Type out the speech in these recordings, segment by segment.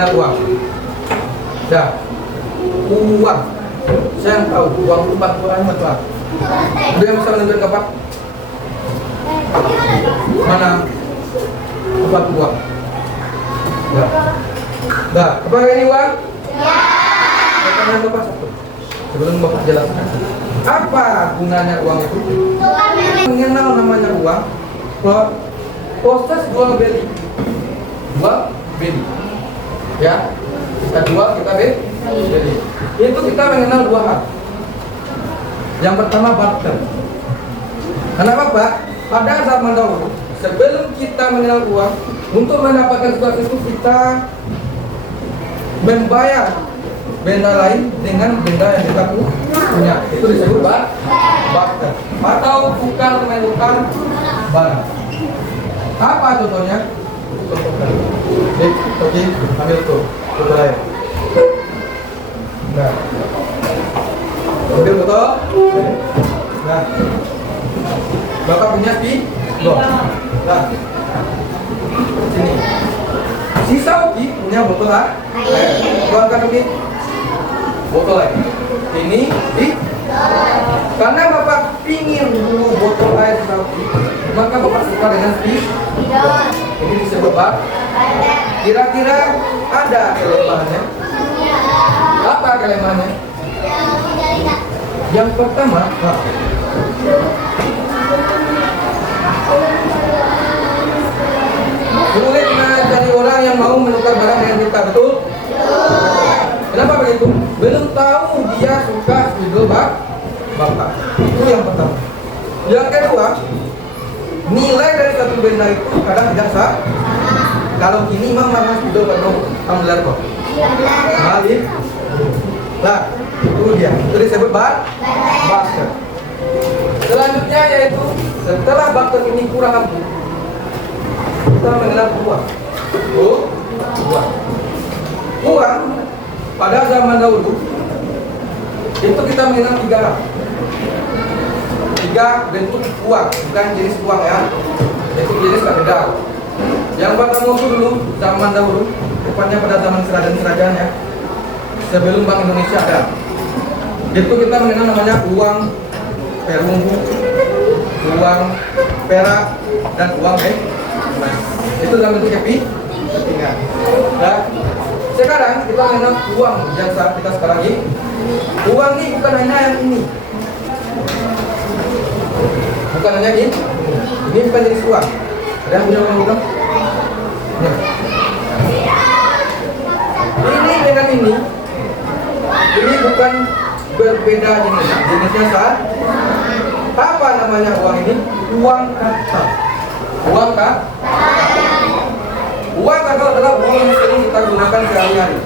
mengenal uang. Dah, uang. Saya tahu uang itu ukurannya berapa. Dia bisa menunjukkan apa? Mana tempat uang? Dah, apakah ini uang? Ya. Pertanyaan Bapak satu. Sebelum Bapak jelaskan, apa gunanya uang itu? Mengenal namanya uang. Proses jual beli, ya. Kita jual, kita beli. Itu kita mengenal dua hal. Yang pertama barter. Kenapa Pak? Pada zaman dahulu, sebelum kita mengenal uang, untuk mendapatkan sesuatu itu kita membayar benda lain dengan benda yang kita punya. Itu disebut barter. Atau tukar menukar barang. Apa contohnya? Oke, ambil tuh, botol air. Nah, ambil botol. Nah, Bapak punya loh. Nah, sini. Sisa Uki punya botol air. Tuangkan Uki. Botol air. Ini di. Karena Bapak pingin dulu botol air sisa Uki, maka Bapak suka dengan ini disebut Pak. Kira-kira ada kelemahannya? Apa kelemahannya? Yang pertama, sulit mencari orang yang mau menukar barang dengan kita, betul? Kenapa begitu? Belum tahu dia suka itu Bapak. Itu yang pertama. Yang kedua, nilai dari satu benda itu kadang tidak sah. Kalau ini mama itu penuh ambil kok. Balik. Nah, itu dia. Itu disebut barter. Selanjutnya yaitu setelah barter ini kurang ampuh, kita mengenal uang. Uang pada zaman dahulu itu kita mengenal tiga bentuk uang, bukan jenis uang ya. Itu jenis berbeda. Yang pertama itu dulu zaman dahulu, tepatnya pada zaman kerajaan ya, sebelum Bank Indonesia ada. Itu kita mengenal namanya uang perunggu, uang perak, dan uang emas. Itu dalam bentuk kepingan. Nah, sekarang kita mengenal uang jasa kita sekarang ini. Uang ini bukan hanya yang ini. Bukan hanya ini. Ini bukan jenis uang. Ada yang punya uang bukan? Ini dengan ini bukan berbeda jenis. Jenisnya sama. Apa namanya uang ini? Uang kartal. Uang kartal adalah uang yang sering kita gunakan sehari-hari.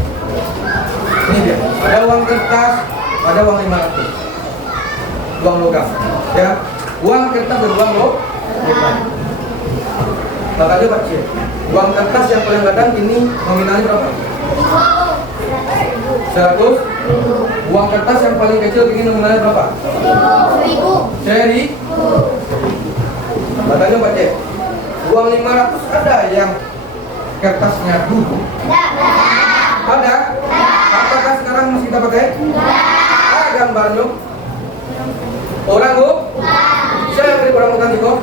Ini dia. Ada uang kertas, ada uang 500. Uang logam. Ya. Uang kertas dan uang logam. Makanya Pak Cik, uang kertas yang paling kadang ini nominalnya berapa? 100. Uang kertas yang paling kecil ini nominalnya berapa? 1000. Makanya Pak Cik, uang 500 ada yang kertasnya dulu? Ada? Apakah sekarang masih kita pakai? Ada gambarnya? Orang Bu? Saya yang beri orang hutan kok.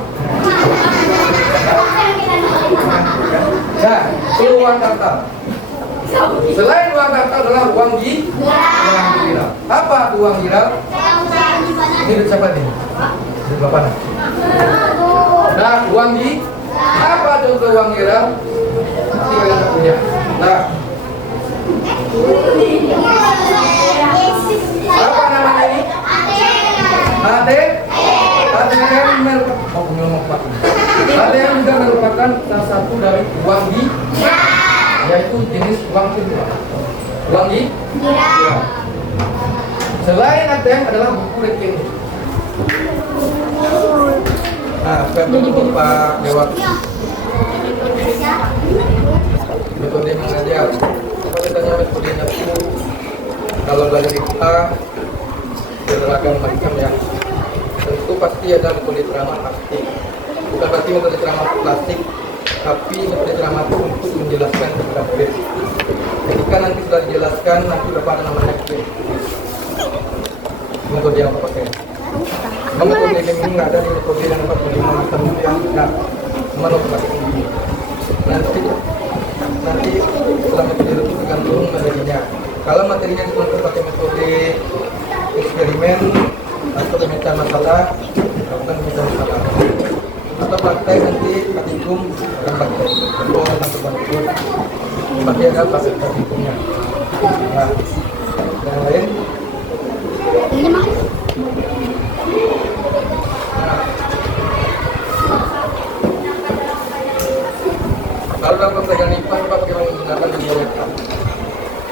Nah, itu uang kartal. Selain uang kartal adalah uang giral. Apa uang giral? Ini duit siapa nih? Duit Bapak. Nah, uang apa contoh uang giral? Ini kalian punya. Nah, apa namanya ini? ATM juga merupakan salah satu dari uang yaitu jenis uang virtual. Uang selain ATM adalah buku rekening. Nah, untuk Pak Dewa metode mengajar. Apa ditanya metodenya itu? Kalau belajar kita beragam macam ya. Tentu pasti ada metode ceramah pasti. Bukan pasti metode ceramah plastik, tapi mesti ceramah itu untuk menjelaskan kepada murid. Ketika nanti sudah dijelaskan, nanti Bapak ada namanya klik. Metode yang Bapak pakai. Memang metode ini nggak ada di metode yang Bapak beli teman yang nggak menurut Bapak. Nanti setelah metode itu tergantung materinya. Kalau materinya itu pakai metode eksperimen atau pemecah masalah, lakukan pemecah masalah. Atau praktek nanti praktikum akan praktek. Kalau tentang perubahan itu, pasti ada praktikumnya. Nah, yang lain. Ini mah. Kalau dalam praktekan IPA, Bapak bagaimana menggunakan dialektika?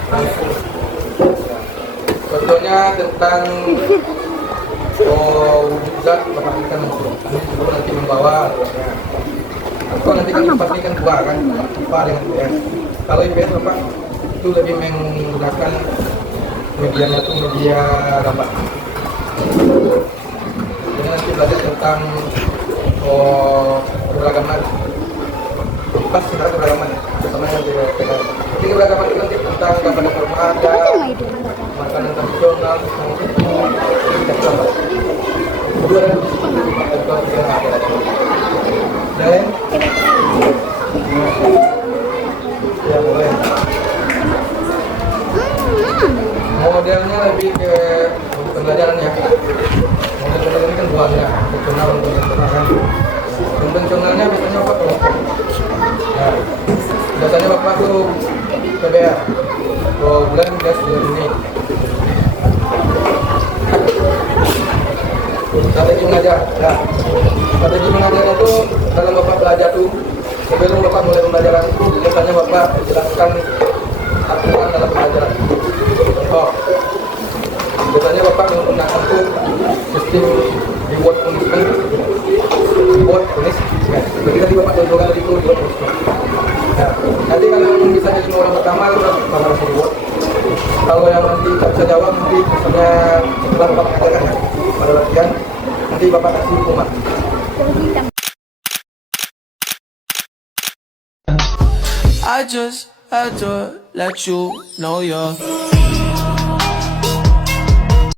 Langsung. Contohnya tentang wujud zat, Bapak kita nanti membawa. Atau nanti kan IPA ini kan dua kan, IPA dengan IPS. Kalau IPS Bapak itu lebih menggunakan medianya itu media gambar. Jadi nanti belajar tentang keberagaman. Pas kita keberagaman, sama yang dipegang. Jadi keberagaman itu nanti tentang gambar formal ada, makanan tradisional, dua ada contoh yang ada. Dan ya boleh. Modelnya lebih ke pembelajaran ya. Model ini kan dua ya, konvensional dan konvensional kan. Konvensionalnya biasanya apa kelompok? Nah, biasanya Bapak tuh PBR, problem gas learning. Strategi mengajar, ya. Strategi mengajar itu dalam Bapak belajar tuh, sebelum Bapak mulai pembelajaran itu, biasanya Bapak jelaskan aturan dalam pelajaran. Contoh, biasanya Bapak menggunakan tuh sistem reward punishment, reward punishment. Jadi tadi Bapak tunjukkan tadi itu reward punishment. Nah, nanti kalau bisa jadi orang pertama itu Bapak kasih reward. Kalau yang nanti tak bisa jawab nanti misalnya setelah Bapak mengatakan pada latihan, nanti Bapak kasih hukuman. I just had to let you know you're